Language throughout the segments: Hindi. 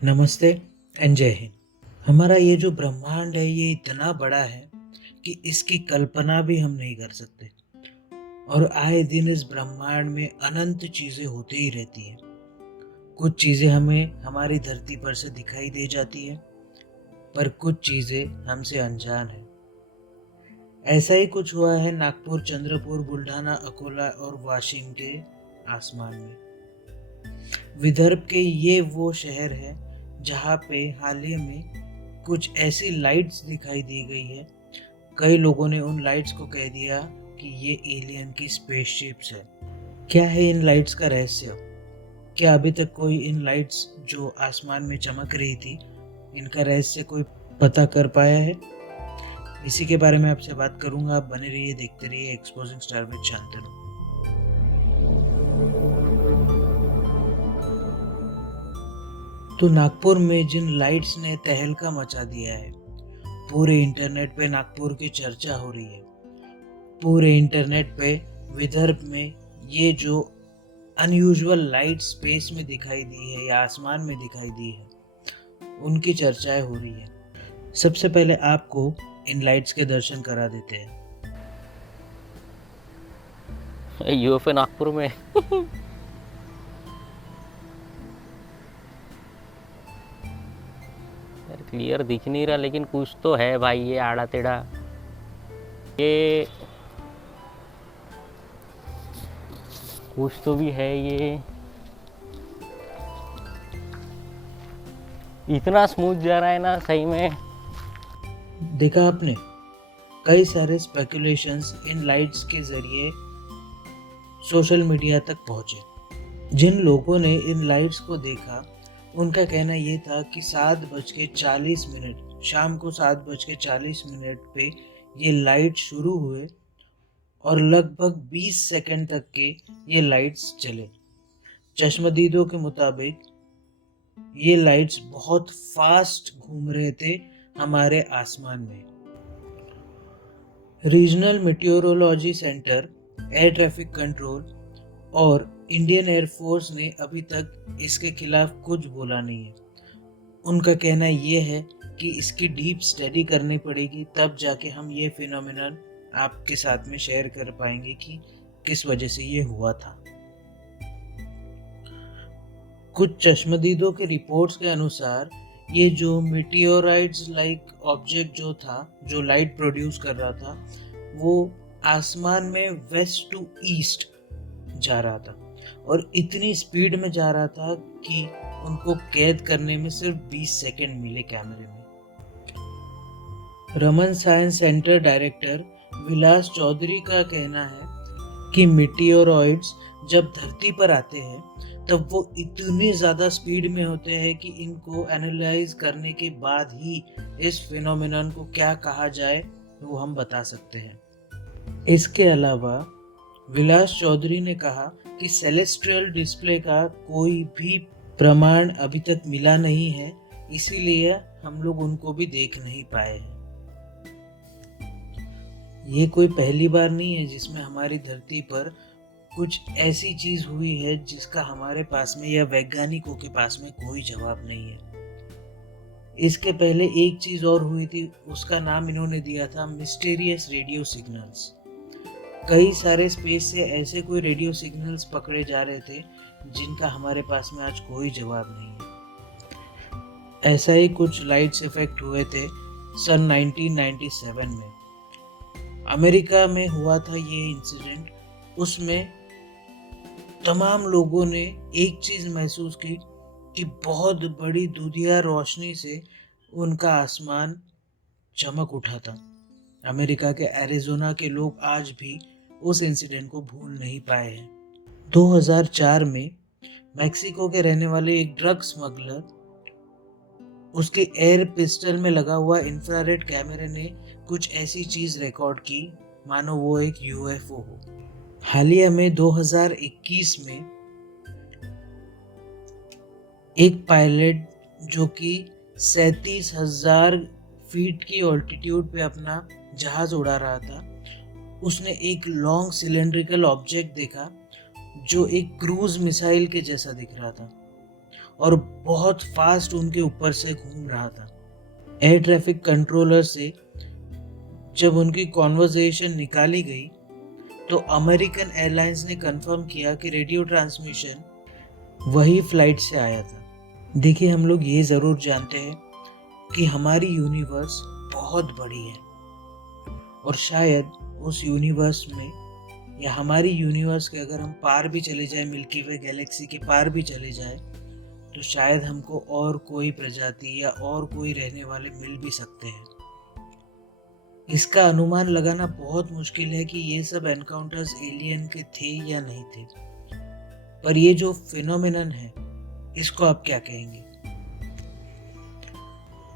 नमस्ते एंड जय हिंद। हमारा ये जो ब्रह्मांड है ये इतना बड़ा है कि इसकी कल्पना भी हम नहीं कर सकते। और आए दिन इस ब्रह्मांड में अनंत चीजें होती ही रहती हैं। कुछ चीजें हमें हमारी धरती पर से दिखाई दे जाती है, पर कुछ चीजें हमसे अनजान है। ऐसा ही कुछ हुआ है नागपुर, चंद्रपुर, बुल्ढाना, अकोला और वाशिम के आसमान में। विदर्भ के ये वो शहर है जहाँ पे हाल ही में कुछ ऐसी लाइट्स दिखाई दी गई है। कई लोगों ने उन लाइट्स को कह दिया कि ये एलियन की स्पेसशिप्स है। क्या है इन लाइट्स का रहस्य? क्या अभी तक कोई इन लाइट्स जो आसमान में चमक रही थी, इनका रहस्य कोई पता कर पाया है? इसी के बारे में आपसे बात करूंगा। आप बने रहिए, देखते रहिए एक्सपोजिंग स्टार विद शांतनु। तो नागपुर में जिन लाइट्स ने तहलका मचा दिया है, पूरे इंटरनेट पे नागपुर की चर्चा हो रही है। पूरे इंटरनेट पे विदर्भ में ये जो अनयूजुअल लाइट स्पेस में दिखाई दी है या आसमान में दिखाई दी है, उनकी चर्चाएं हो रही है। सबसे पहले आपको इन लाइट्स के दर्शन करा देते हैं। यूएफए नागपुर में। यार क्लियर दिख नहीं रहा, लेकिन कुछ तो है भाई। ये आड़ा टेढ़ा, ये कुछ तो भी है। ये इतना स्मूथ जा रहा है ना, सही में। देखा आपने, कई सारे स्पेकुलेशंस इन लाइट्स के जरिए सोशल मीडिया तक पहुंचे। जिन लोगों ने इन लाइट्स को देखा, उनका कहना ये था कि 7:40 शाम को 7:40 पे ये लाइट शुरू हुए और लगभग 20 सेकंड तक के ये लाइट्स चले। चश्मदीदों के मुताबिक ये लाइट्स बहुत फास्ट घूम रहे थे हमारे आसमान में। Regional metrology centre, air traffic control और इंडियन एयरफोर्स ने अभी तक इसके खिलाफ कुछ बोला नहीं है। उनका कहना यह है कि इसकी डीप स्टडी करनी पड़ेगी, तब जाके हम ये फिनोमिनन आपके साथ में शेयर कर पाएंगे कि किस वजह से ये हुआ था। कुछ चश्मदीदों के रिपोर्ट्स के अनुसार ये जो मीटियोराइट्स लाइक ऑब्जेक्ट जो था, जो लाइट प्रोड्यूस कर रहा था, वो आसमान में वेस्ट टू ईस्ट जा रहा था और इतनी स्पीड में जा रहा था कि उनको कैद करने में सिर्फ 20 सेकंड मिले कैमरे में। रमन साइंस सेंटर डायरेक्टर विलास चौधरी का कहना है कि मीटियोरॉइड्स जब धरती पर आते हैं तब वो इतनी ज़्यादा स्पीड में होते हैं कि इनको एनालाइज करने के बाद ही इस फिनोमेनन को क्या कहा जाए वो हम बता सकते हैं। इसके अलावा विलास चौधरी ने कहा कि सेलेस्ट्रियल डिस्प्ले का कोई भी प्रमाण अभी तक मिला नहीं है, इसीलिए हम लोग उनको भी देख नहीं पाए हैं। ये कोई पहली बार नहीं है जिसमें हमारी धरती पर कुछ ऐसी चीज हुई है जिसका हमारे पास में या वैज्ञानिकों के पास में कोई जवाब नहीं है। इसके पहले एक चीज और हुई थी, उसका नाम इन्होंने दिया था मिस्टीरियस रेडियो सिग्नल्स। कई सारे स्पेस से ऐसे कोई रेडियो सिग्नल्स पकड़े जा रहे थे जिनका हमारे पास में आज कोई जवाब नहीं है। ऐसा ही कुछ लाइट्स इफेक्ट हुए थे सन 1997 में। अमेरिका में हुआ था ये इंसिडेंट। उसमें तमाम लोगों ने एक चीज महसूस की कि बहुत बड़ी दूधिया रोशनी से उनका आसमान चमक उठा था। अमेरिका के एरिज़ोना के लोग आज भी उस इंसिडेंट को भूल नहीं पाए हैं। 2004 में मैक्सिको के रहने वाले एक ड्रग स्मगलर, उसके एयर पिस्टल में लगा हुआ इंफ्रारेड कैमरे ने कुछ ऐसी चीज रिकॉर्ड की मानो वो एक यूएफओ हो। हालिया में 2021 में एक पायलट जो कि 37,000 फीट की ऑल्टीट्यूड पे अपना जहाज उड़ा रहा था, उसने एक लॉन्ग सिलेंड्रिकल ऑब्जेक्ट देखा जो एक क्रूज मिसाइल के जैसा दिख रहा था। और बहुत फास्ट उनके ऊपर से घूम रहा था। एयर ट्रैफिक कंट्रोलर से जब उनकी कॉन्वर्सेशन निकाली गई तो अमेरिकन एयरलाइंस ने कंफर्म किया कि रेडियो ट्रांसमिशन वही फ्लाइट से आया था। देखिए, हम लोग ये ज़रूर जानते हैं कि हमारी यूनिवर्स बहुत बड़ी है और शायद उस यूनिवर्स में या हमारी यूनिवर्स के अगर हम पार भी चले जाए, मिल्की वे गैलेक्सी के पार भी चले जाए, तो शायद हमको और कोई प्रजाति या और कोई रहने वाले मिल भी सकते हैं। इसका अनुमान लगाना बहुत मुश्किल है कि ये सब एनकाउंटर्स एलियन के थे या नहीं थे, पर ये जो फिनोमेनन है इसको आप क्या कहेंगे?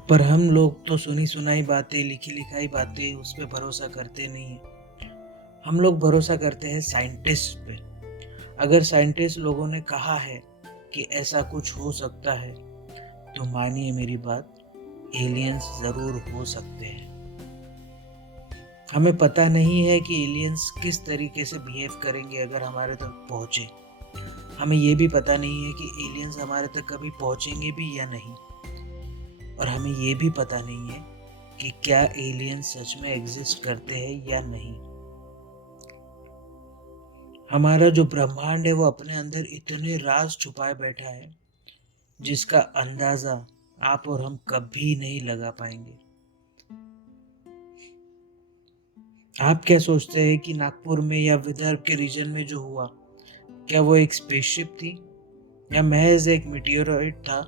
पर हम लोग तो सुनी सुनाई बातें, लिखी लिखाई बातें उस पर भरोसा करते नहीं हैं। हम लोग भरोसा करते हैं साइंटिस्ट पे। अगर साइंटिस्ट लोगों ने कहा है कि ऐसा कुछ हो सकता है, तो मानिए मेरी बात, एलियंस ज़रूर हो सकते हैं। हमें पता नहीं है कि एलियंस किस तरीके से बिहेव करेंगे अगर हमारे तक पहुँचे। हमें ये भी पता नहीं है कि एलियंस हमारे तक कभी पहुँचेंगे भी या नहीं। और हमें ये भी पता नहीं है कि क्या एलियंस सच में एग्जिस्ट करते हैं या नहीं। हमारा जो ब्रह्मांड है वो अपने अंदर इतने राज छुपाए बैठा है जिसका अंदाजा आप और हम कभी नहीं लगा पाएंगे। आप क्या सोचते हैं कि नागपुर में या विदर्भ के रीजन में जो हुआ, क्या वो एक स्पेसशिप थी या महज एक मीटियोराइट था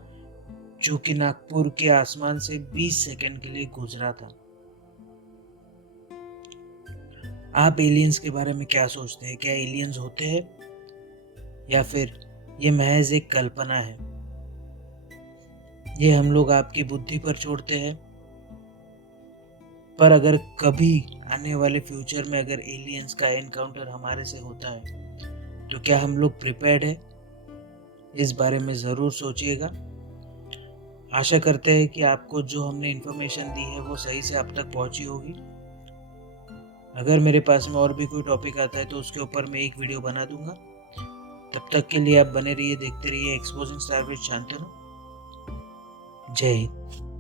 जो कि नागपुर के आसमान से 20 सेकंड के लिए गुजरा था? आप एलियंस के बारे में क्या सोचते हैं? क्या एलियंस होते हैं या फिर ये महज एक कल्पना है? ये हम लोग आपकी बुद्धि पर छोड़ते हैं। पर अगर कभी आने वाले फ्यूचर में अगर एलियंस का एनकाउंटर हमारे से होता है तो क्या हम लोग प्रिपेयर्ड है? इस बारे में ज़रूर सोचिएगा। आशा करते हैं कि आपको जो हमने इन्फॉर्मेशन दी है वो सही से आप तक पहुंची होगी। अगर मेरे पास में और भी कोई टॉपिक आता है तो उसके ऊपर मैं एक वीडियो बना दूंगा। तब तक के लिए आप बने रहिए, देखते रहिए एक्सपोजिंग स्टार विद शांतनु। जय हिंद।